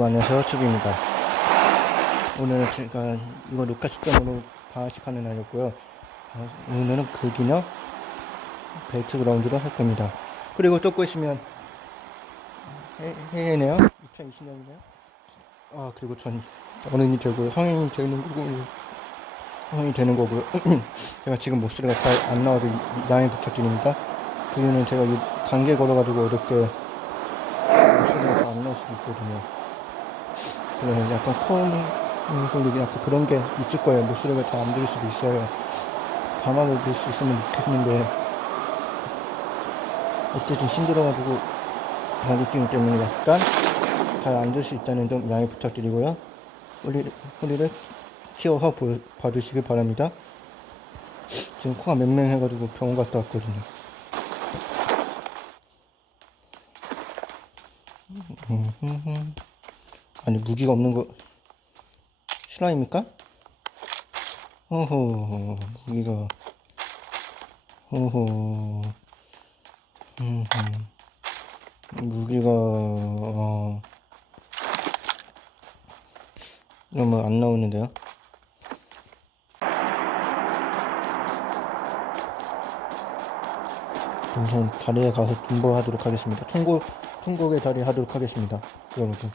여러분 안녕하세요 칩입니다. 오늘은 제가 이거 녹화 시점으로 방학식하는 날이었고요. 어, 오늘은 극이너 베이트 그라운드로 할 겁니다. 그리고 조금 있으면 해, 해네요. 2020년이네요. 아 그리고 전 어른이 되고요 성인이 되는 거고 성인이 되는 거고요 제가 지금 목소리가 잘 안 나와도 이- 양해 부탁드립니다. 그 이유는 제가 이 감기에 걸어가지고 어렵게 목소리가 잘안 나올 수도 있거든요 그래서 약간 코 소리 약간 그런 게 있을 거예요. 목소리가 잘안 들릴 수도 있어요. 담아낼 수 있으면 좋겠는데 어쨌든 힘들어가지고 가르치기 때문에 약간 잘 안 들 수 있다는 점 양해 부탁드리고요. 허리를 키워서 보, 봐주시길 바랍니다. 지금 코가 맹맹해가지고 병원 갔다 왔거든요. 아니 무기가 없는 거 실화입니까? 어허 무기가 어허 음, 무기가 어 이러면 안 나오는데요? 우선 다리에 가서 존버하도록 하겠습니다. 통곡 통곡의 다리 하도록 하겠습니다, 여러분.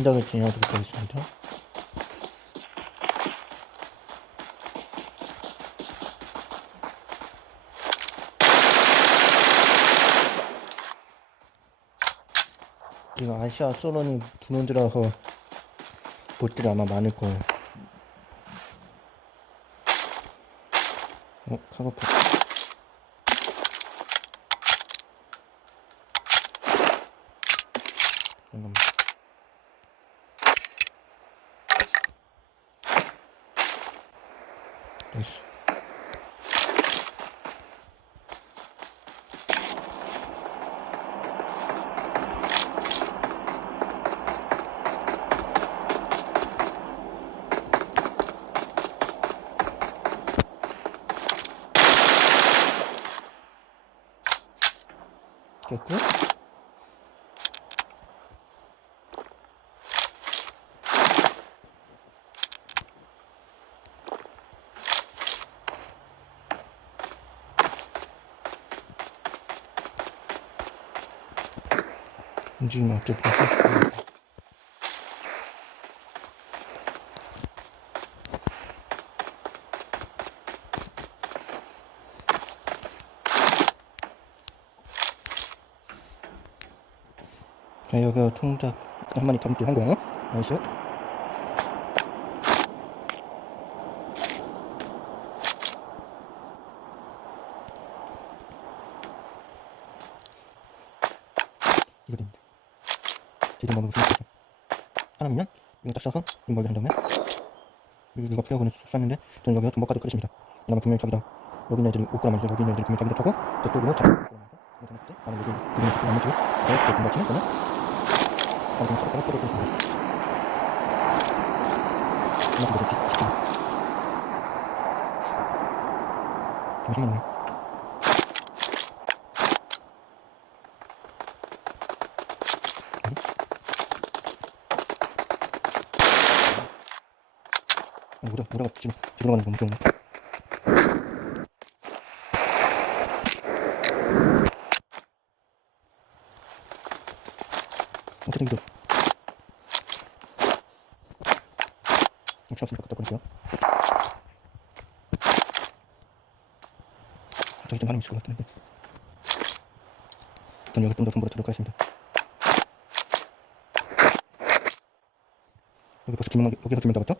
생각을 진행하도록 하겠습니다. 지금 아시아 솔로는 두 명들라서 못들이 아마 많을 거예요. 어, 카고파. 됐어. 움직이면 어때 볼까? 자, 여기가 통닭 한 마리 감기 한 거예요. 나이스. 이거 됩니다. 지금 먹으면 좋겠죠. 하나면 이거 딱 써서 이거 한 다음에 이거 이거 피하고는 쐈는데 저는 여기가 돈박가득 끓였습니다. 그다음에 분명히 자기다 여기 애들이 옷가라 만서 여기 있는 애들이 분명히 자기다 타고 저쪽으로 잡고 나는 여기 그림을 잡고 나머지 이렇게 돈박치면 그냥 방금 서로 서로 끓였습니다. 이만큼 시키고 좀 모래가 지금 들어가는 거 무서운데. 어떻게 이거? 잠시만 갖다 버릴게요. 저기 좀 사람 있을 것 같긴 한데. 일단 여기 좀더 손보라 도록 하겠습니다. 여기 벌써 두명 여기서 두명 남았죠?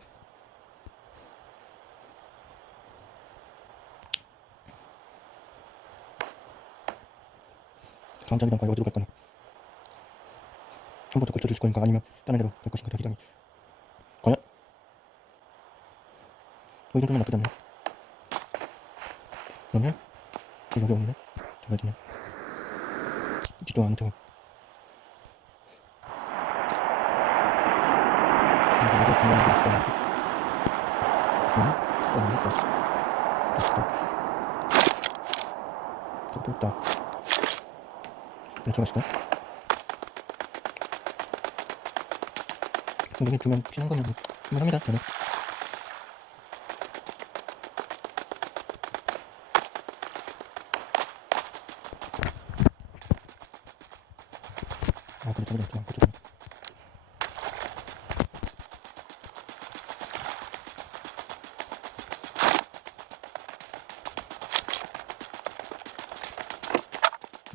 장이랑 과연 어디로 갈 거나 처음부터 걸쳐줄 거니까 아니면 다른 데로 갈 것인가 기장이 과연 여기 정도면 나쁘지 않네 그러면 여기 없네 되네 지도 안 되고 여기가 공간이 있을 거야 되나? 너무 예뻐. 됐다. 더 뺐다. 네, 들어갔을까? 근데 두면 피는 거면 뭐, 충분합니다, 저는. 아, 그래, 저기다, 그냥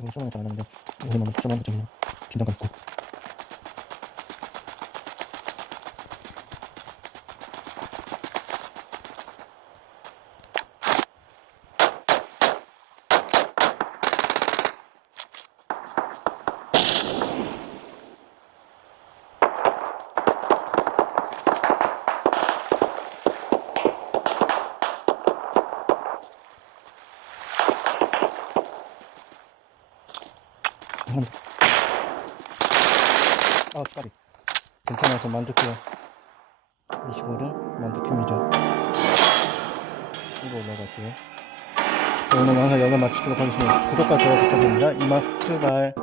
그쪽으로. 조금 소문이 잘하는데, 오랜만에 소문 좀 한 아, 까비. 괜찮아서 만족해요. 25는 만족합니다. 이거 올라갈게요. 네, 오늘 영상 여기 마치도록 하겠습니다. 구독과 좋아요 부탁드립니다. 이만 출발.